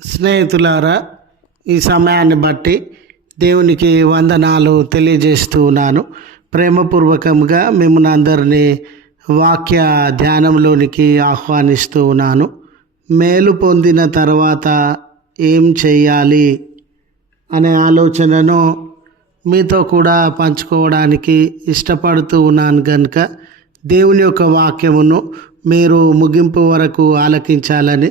స్నేహితులారా ఈ సమయాన్ని బట్టి దేవునికి వందనాలు తెలియజేస్తూ ఉన్నాను. ప్రేమపూర్వకంగా మిమ్మల్ని అందరినీ వాక్య ధ్యానంలోనికి ఆహ్వానిస్తూ ఉన్నాను. మేలు పొందిన తర్వాత ఏం చేయాలి అనే ఆలోచనను మీతో కూడా పంచుకోవడానికి ఇష్టపడుతూ ఉన్నాను కనుక దేవుని యొక్క వాక్యమును మీరు ముగింపు వరకు ఆలకించాలని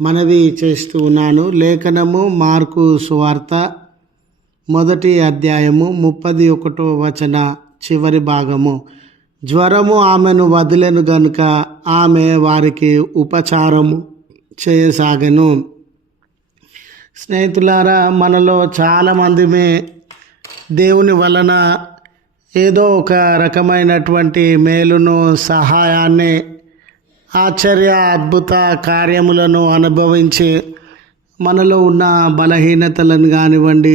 మనవి చేస్తూ ఉన్నాను. లేఖనము మార్కు సువార్త మొదటి అధ్యాయము ముప్పది ఒకటో వచన చివరి భాగము. జ్వరము ఆమెను వదిలేను గనుక ఆమె వారికి ఉపచారము చేయసాగను. స్నేహితులారా మనలో చాలామందిమే దేవుని వలన ఏదో ఒక రకమైనటువంటి మేలును సహాయాన్ని ఆశ్చర్య అద్భుత కార్యములను అనుభవించి మనలో ఉన్న బలహీనతలను కానివ్వండి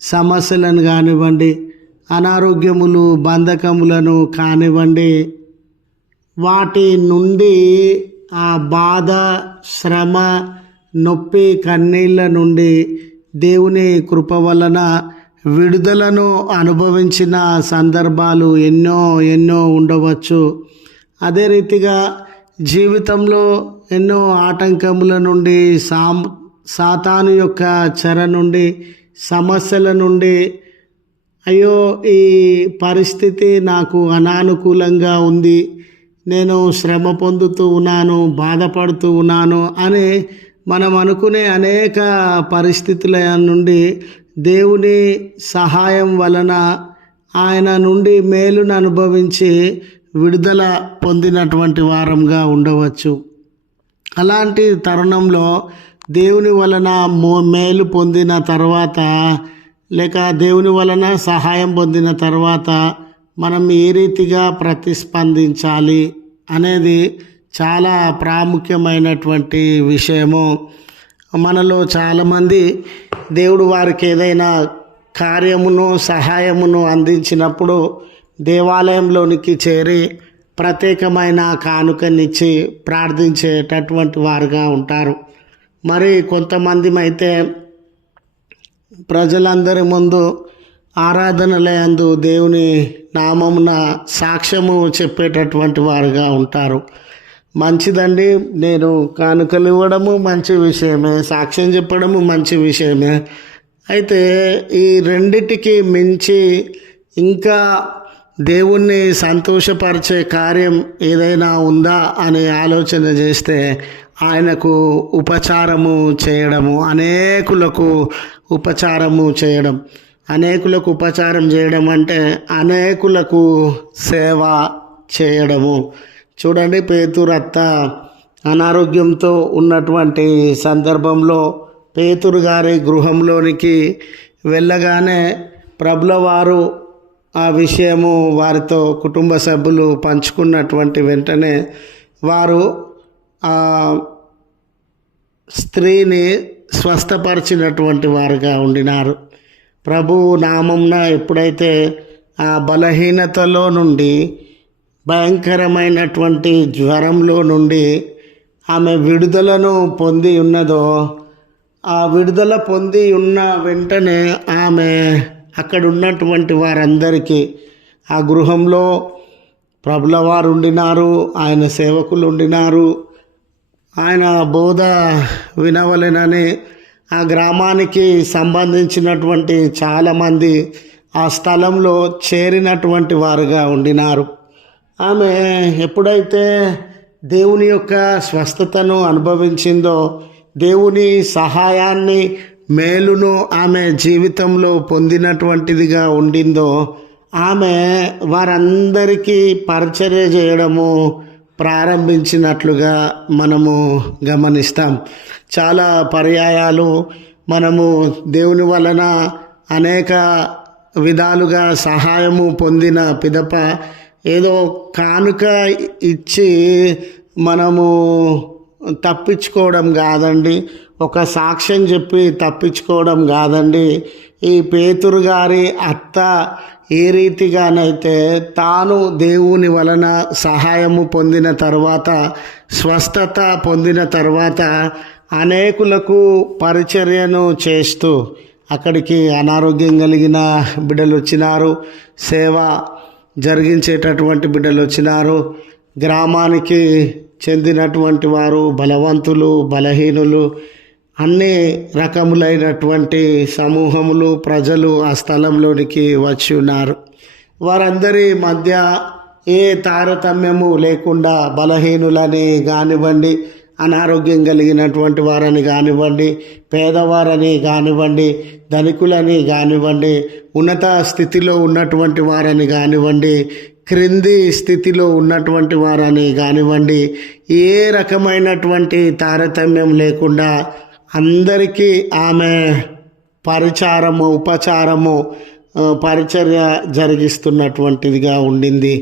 సమస్యలను కానివ్వండి అనారోగ్యములు బంధకములను కానివ్వండి వాటి నుండి ఆ బాధ శ్రమ నొప్పి కన్నీళ్ళ నుండి దేవుని కృప వలన విడుదలను అనుభవించిన సందర్భాలు ఎన్నో ఎన్నో ఉండవచ్చు. అదే రీతిగా జీవితంలో ఎన్నో ఆటంకముల నుండి సామ్ సాతాను యొక్క చెర నుండి సమస్యల నుండి అయ్యో ఈ పరిస్థితి నాకు అనానుకూలంగా ఉంది. నేను శ్రమ పొందుతూ ఉన్నాను బాధపడుతూ ఉన్నాను అని మనం అనుకునే అనేక పరిస్థితుల నుండి దేవుని సహాయం వలన ఆయన నుండి మేలును అనుభవించి విడుదల పొందినటువంటి వారంగా ఉండవచ్చు. అలాంటి తరుణంలో దేవుని వలన మో మేలు పొందిన తర్వాత లేక దేవుని వలన సహాయం పొందిన తర్వాత మనం ఏ రీతిగా ప్రతిస్పందించాలి అనేది చాలా ప్రాముఖ్యమైనటువంటి విషయము. మనలో చాలామంది దేవుడు వారికి ఏదైనా కార్యమును సహాయమును అందించినప్పుడు దేవాలయంలోనికి చేరి ప్రత్యేకమైన కానుకనిచ్చి ప్రార్థించేటటువంటి వారుగా ఉంటారు. మరి కొంతమంది అయితే ప్రజలందరి ముందు ఆరాధనలయందు దేవుని నామమున సాక్ష్యము చెప్పేటటువంటి వారుగా ఉంటారు. మంచిదండి నేను కానుకలు ఇవ్వడము మంచి విషయమే సాక్ష్యం చెప్పడము మంచి విషయమే. అయితే ఈ రెండిటికి మించి ఇంకా దేవుణ్ణి సంతోషపరిచే కార్యం ఏదైనా ఉందా అని ఆలోచన చేస్తే ఆయనకు ఉపచారము చేయడము అనేకులకు ఉపచారము చేయడం. అనేకులకు ఉపచారం చేయడం అంటే అనేకులకు సేవ చేయడము. చూడండి పేతురత్త అనారోగ్యంతో ఉన్నటువంటి సందర్భంలో పేతురు గారి గృహంలోనికి వెళ్ళగానే ప్రభుల వారు ఆ విషయము వారితో కుటుంబ సభ్యులు పంచుకున్నటువంటి వెంటనే వారు ఆ స్త్రీని స్వస్థపరిచినటువంటి వారుగా ఉండినారు. ప్రభు నామంన ఎప్పుడైతే ఆ బలహీనతలో నుండి భయంకరమైనటువంటి జ్వరంలో నుండి ఆమె విడుదలను పొంది ఉన్నదో ఆ విడుదల పొంది ఉన్న వెంటనే ఆమె అక్కడ ఉన్నటువంటి వారందరికీ ఆ గృహంలో ప్రభుల వారు ఉండినారు ఆయన సేవకులు ఉండినారు ఆయన బోధ వినవలెనని ఆ గ్రామానికి సంబంధించినటువంటి చాలామంది ఆ స్థలంలో చేరినటువంటి వారుగా ఉండినారు. ఆమె ఎప్పుడైతే దేవుని యొక్క స్వస్థతను అనుభవించిందో దేవుని సహాయాన్ని మేలును ఆమె జీవితంలో పొందినటువంటిదిగా ఉండిందో ఆమె వారందరికీ పరిచర్య చేయడము ప్రారంభించినట్లుగా మనము గమనిస్తాం. చాలా పర్యాయాలు మనము దేవుని వలన అనేక విధాలుగా సహాయము పొందిన పిదప ఏదో కానుక ఇచ్చి మనము తప్పించుకోవడం కాదండి. ఒక సాక్ష్యం చెప్పి తప్పించుకోవడం కాదండి. ఈ పేతురు గారి అత్త ఏ రీతిగానైతే తాను దేవుని వలన సహాయము పొందిన తర్వాత స్వస్థత పొందిన తర్వాత అనేకులకు పరిచర్యను చేస్తూ అక్కడికి అనారోగ్యం కలిగిన బిడ్డలు వచ్చినారు సేవ జరిగించేటటువంటి బిడ్డలు వచ్చినారు గ్రామానికి చెందినటువంటి వారు బలవంతులు బలహీనులు. అన్ని రకములైనటువంటి సమూహములు ప్రజలు ఆ స్థలంలోనికి వచ్చి ఉన్నారు. వారందరి మధ్య ఏ తారతమ్యము లేకుండా బలహీనులని కానివ్వండి అనారోగ్యం కలిగినటువంటి వారని కానివ్వండి పేదవారని కానివ్వండి ధనికులని కానివ్వండి ఉన్నత స్థితిలో ఉన్నటువంటి వారని కానివ్వండి క్రింది స్థితిలో ఉన్నటువంటి వారని కానివ్వండి ఏ రకమైనటువంటి తారతమ్యం లేకుండా అందరికీ ఆమె పరిచారము ఉపచారము పరిచర్య జరిగిస్తున్నటువంటిదిగా ఉండింది.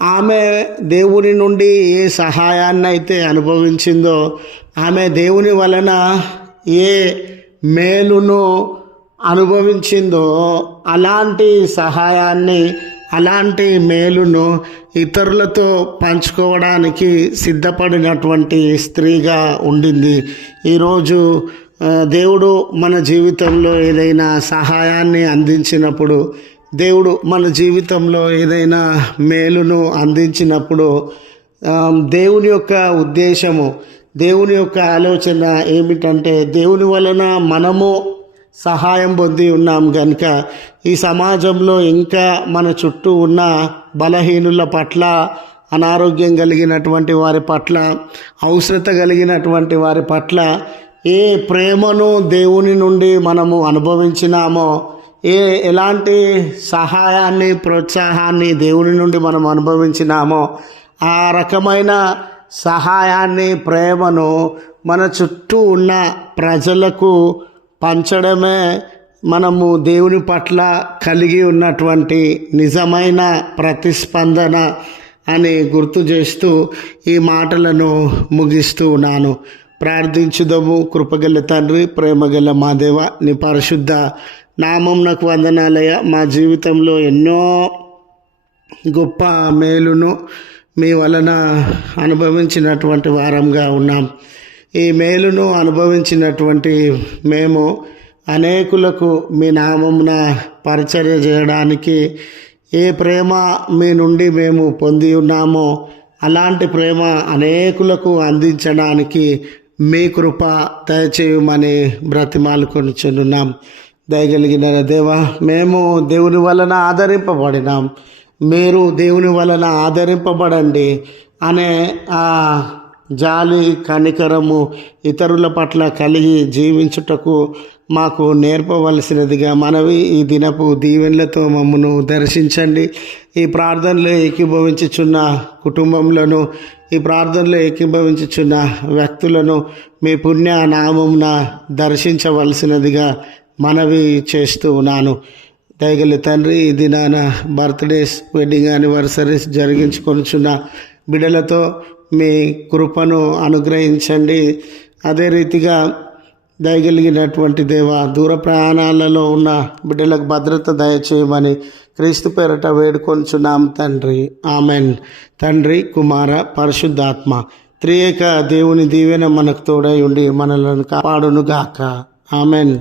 ఆమె దేవుని నుండి ఏ సహాయాన్ని అయితే అనుభవించిందో ఆమె దేవుని వలన ఏ మేలును అనుభవించిందో అలాంటి సహాయాన్ని అలాంటి మేలును ఇతరులతో పంచుకోవడానికి సిద్ధపడినటువంటి స్త్రీగా ఉండింది. ఈరోజు దేవుడు మన జీవితంలో ఏదైనా సహాయాన్ని అందించినప్పుడు దేవుడు మన జీవితంలో ఏదైనా మేలును అందించినప్పుడు దేవుని యొక్క ఉద్దేశము దేవుని యొక్క ఆలోచన ఏమిటంటే దేవుని వలన మనము సహాయం పొంది ఉన్నాం కనుక ఈ సమాజంలో ఇంకా మన చుట్టూ ఉన్న బలహీనుల పట్ల అనారోగ్యం కలిగినటువంటి వారి పట్ల అవసరత కలిగినటువంటి వారి పట్ల ఏ ప్రేమను దేవుని నుండి మనము అనుభవించినామో ఏ ఎలాంటి సహాయాన్ని ప్రోత్సాహాన్ని దేవుని నుండి మనం అనుభవించినామో ఆ రకమైన సహాయాన్ని ప్రేమను మన చుట్టూ ఉన్న ప్రజలకు పంచడమే మనము దేవుని పట్ల కలిగి ఉన్నటువంటి నిజమైన ప్రతిస్పందన అని గుర్తు చేస్తూ ఈ మాటలను ముగిస్తూ ఉన్నాను. ప్రార్థించుదము. కృపగల తండ్రి ప్రేమగల మా దేవ నీ పరిశుద్ధ నామం నాకు వందనాలయ మా జీవితంలో ఎన్నో గొప్ప మేలును మీ వలన అనుభవించినటువంటి వారంగా ఉన్నాం. ఈ మేలును అనుభవించినటువంటి మేము అనేకులకు మీ నామమున పరిచర్య చేయడానికి ఏ ప్రేమ మీ నుండి మేము పొంది ఉన్నామో అలాంటి ప్రేమ అనేకులకు అందించడానికి మీ కృప దయచేయమని బ్రతిమాలు కొనుచున్నాం. దయగలిగిన దేవా మేము దేవుని వలన ఆదరింపబడినాం. మీరు దేవుని వలన ఆదరింపబడండి అనే ఆ జాలి కనికరము ఇతరుల పట్ల కలిగి జీవించుటకు మాకు నేర్పవలసినదిగా మనవి ఈ దినపు దీవెనలతో మమ్మను దర్శించండి. ఈ ప్రార్థనలో ఏకీభవించుచున్న కుటుంబంలోను ఈ ప్రార్థనలో ఏకీభవించుచున్న వ్యక్తులను మీ పుణ్య నామమున దర్శించవలసినదిగా మనవి చేస్తూ ఉన్నాను. దయగలి తండ్రి ఈ దినాన బర్త్డేస్ వెడ్డింగ్ యానివర్సరీస్ జరిగించుకొనిచున్న బిడలతో మీ కృపను అనుగ్రహించండి. అదే రీతిగా దయగలిగినటువంటి దేవ దూర ప్రయాణాలలో ఉన్న బిడ్డలకు భద్రత దయచేయమని క్రీస్తు పేరట వేడుకొంచున్నాం తండ్రి. ఆమెన్. తండ్రి కుమార పరిశుద్ధాత్మ త్రియేక దేవుని దీవెన మనకు తోడై ఉండి మనలను కాపాడునుగాక. ఆమెన్.